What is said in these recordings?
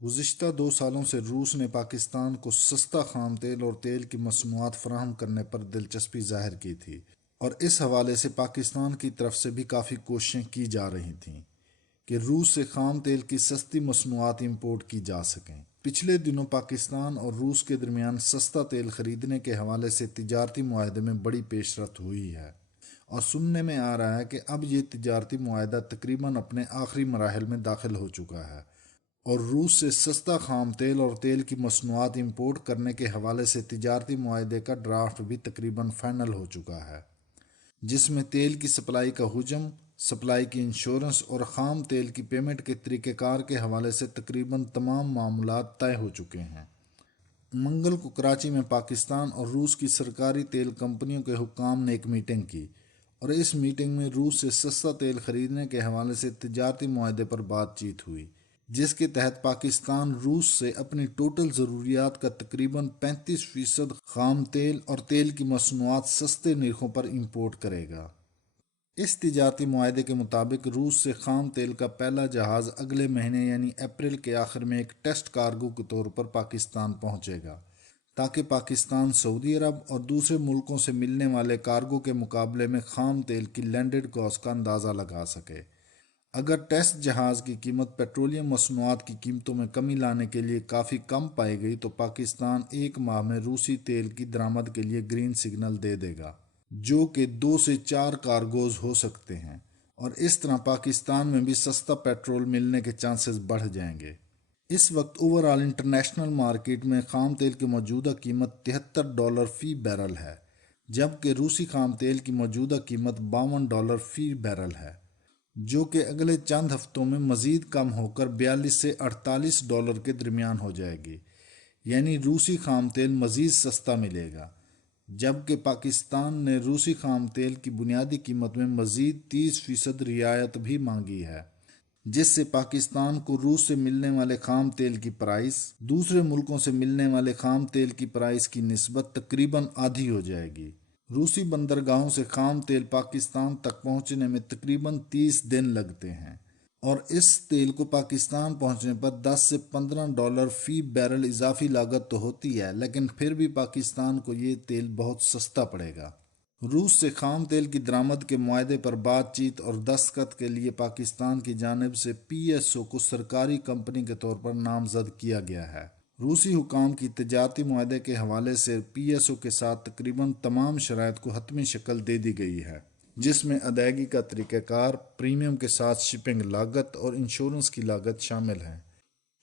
گزشتہ 2 سالوں سے روس نے پاکستان کو سستا خام تیل اور تیل کی مصنوعات فراہم کرنے پر دلچسپی ظاہر کی تھی، اور اس حوالے سے پاکستان کی طرف سے بھی کافی کوششیں کی جا رہی تھیں کہ روس سے خام تیل کی سستی مصنوعات امپورٹ کی جا سکیں۔ پچھلے دنوں پاکستان اور روس کے درمیان سستا تیل خریدنے کے حوالے سے تجارتی معاہدے میں بڑی پیش رفت ہوئی ہے، اور سننے میں آ رہا ہے کہ اب یہ تجارتی معاہدہ تقریباً اپنے آخری مراحل میں داخل ہو چکا ہے، اور روس سے سستا خام تیل اور تیل کی مصنوعات امپورٹ کرنے کے حوالے سے تجارتی معاہدے کا ڈرافٹ بھی تقریباً فائنل ہو چکا ہے، جس میں تیل کی سپلائی کا حجم، سپلائی کی انشورنس اور خام تیل کی پیمنٹ کے طریقہ کار کے حوالے سے تقریباً تمام معاملات طے ہو چکے ہیں۔ منگل کو کراچی میں پاکستان اور روس کی سرکاری تیل کمپنیوں کے حکام نے ایک میٹنگ کی، اور اس میٹنگ میں روس سے سستا تیل خریدنے کے حوالے سے تجارتی معاہدے پر بات چیت ہوئی، جس کے تحت پاکستان روس سے اپنی ٹوٹل ضروریات کا تقریباً 35% خام تیل اور تیل کی مصنوعات سستے نرخوں پر امپورٹ کرے گا۔ اس تجارتی معاہدے کے مطابق روس سے خام تیل کا پہلا جہاز اگلے مہینے یعنی اپریل کے آخر میں ایک ٹیسٹ کارگو کے طور پر پاکستان پہنچے گا، تاکہ پاکستان سعودی عرب اور دوسرے ملکوں سے ملنے والے کارگو کے مقابلے میں خام تیل کی لینڈڈ کاسٹ کا اندازہ لگا سکے۔ اگر ٹیسٹ جہاز کی قیمت پیٹرولیم مصنوعات کی قیمتوں میں کمی لانے کے لیے کافی کم پائی گئی تو پاکستان 1 ماہ میں روسی تیل کی درآمد کے لیے گرین سگنل دے دے گا، جو کہ 2 سے 4 کارگوز ہو سکتے ہیں، اور اس طرح پاکستان میں بھی سستا پیٹرول ملنے کے چانسز بڑھ جائیں گے۔ اس وقت اوورآل انٹرنیشنل مارکیٹ میں خام تیل کی موجودہ قیمت $73 فی بیرل ہے، جبکہ روسی خام تیل کی موجودہ قیمت $52 فی بیرل ہے، جو کہ اگلے چند ہفتوں میں مزید کم ہو کر $42 سے $48 کے درمیان ہو جائے گی، یعنی روسی خام تیل مزید سستا ملے گا، جبکہ پاکستان نے روسی خام تیل کی بنیادی قیمت میں مزید 30% رعایت بھی مانگی ہے، جس سے پاکستان کو روس سے ملنے والے خام تیل کی پرائس دوسرے ملکوں سے ملنے والے خام تیل کی پرائس کی نسبت تقریباً آدھی ہو جائے گی۔ روسی بندرگاہوں سے خام تیل پاکستان تک پہنچنے میں تقریباً 30 دن لگتے ہیں، اور اس تیل کو پاکستان پہنچنے پر $10 سے $15 فی بیرل اضافی لاگت تو ہوتی ہے، لیکن پھر بھی پاکستان کو یہ تیل بہت سستا پڑے گا۔ روس سے خام تیل کی درآمد کے معاہدے پر بات چیت اور دستخط کے لیے پاکستان کی جانب سے پی ایس او کو سرکاری کمپنی کے طور پر نامزد کیا گیا ہے۔ روسی حکام کی تجارتی معاہدے کے حوالے سے پی ایس او کے ساتھ تقریباً تمام شرائط کو حتمی شکل دے دی گئی ہے، جس میں ادائیگی کا طریقہ کار، پریمیم کے ساتھ شپنگ لاگت اور انشورنس کی لاگت شامل ہیں۔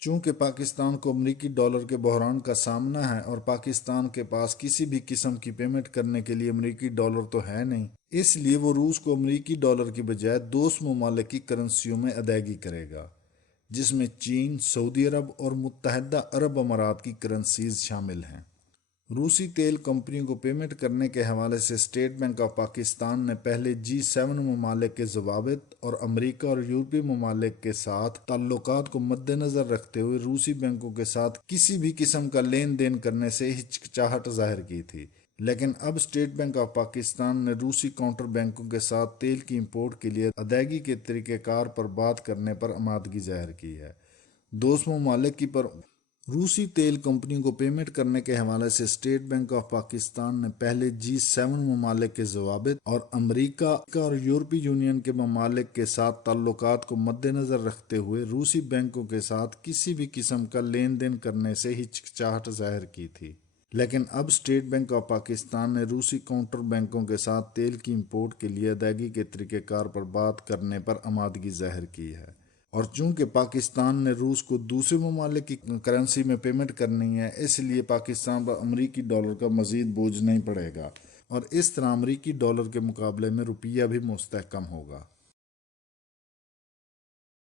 چونکہ پاکستان کو امریکی ڈالر کے بحران کا سامنا ہے اور پاکستان کے پاس کسی بھی قسم کی پیمنٹ کرنے کے لیے امریکی ڈالر تو ہے نہیں، اس لیے وہ روس کو امریکی ڈالر کی بجائے دوست ممالک کی کرنسیوں میں ادائیگی کرے گا، جس میں چین، سعودی عرب اور متحدہ عرب امارات کی کرنسیز شامل ہیں۔ روسی تیل کمپنیوں کو پیمنٹ کرنے کے حوالے سے اسٹیٹ بینک آف پاکستان نے پہلے G7 ممالک کے ضوابط اور امریکہ اور یورپی ممالک کے ساتھ تعلقات کو مد نظر رکھتے ہوئے روسی بینکوں کے ساتھ کسی بھی قسم کا لین دین کرنے سے ہچکچاہٹ ظاہر کی تھی، لیکن اب اسٹیٹ بینک آف پاکستان نے روسی کاؤنٹر بینکوں کے ساتھ تیل کی امپورٹ کے لیے ادائیگی کے طریقہ کار پر بات کرنے پر آمادگی ظاہر کی ہے۔ دوست ممالک کی روسی تیل کمپنیوں کو پیمنٹ کرنے کے حوالے سے اسٹیٹ بینک آف پاکستان نے پہلے G7 ممالک کے ضوابط اور امریکہ اور یورپی یونین کے ممالک کے ساتھ تعلقات کو مد نظر رکھتے ہوئے روسی بینکوں کے ساتھ کسی بھی قسم کا لین دین کرنے سے ہچکچاہٹ ظاہر کی تھی، لیکن اب اسٹیٹ بینک آف پاکستان نے روسی کاؤنٹر بینکوں کے ساتھ تیل کی امپورٹ کے لیے ادائیگی کے طریقہ کار پر بات کرنے پر آمادگی ظاہر کی ہے، اور چونکہ پاکستان نے روس کو دوسرے ممالک کی کرنسی میں پیمنٹ کرنی ہے، اس لیے پاکستان پر امریکی ڈالر کا مزید بوجھ نہیں پڑے گا، اور اس طرح امریکی ڈالر کے مقابلے میں روپیہ بھی مستحکم ہوگا۔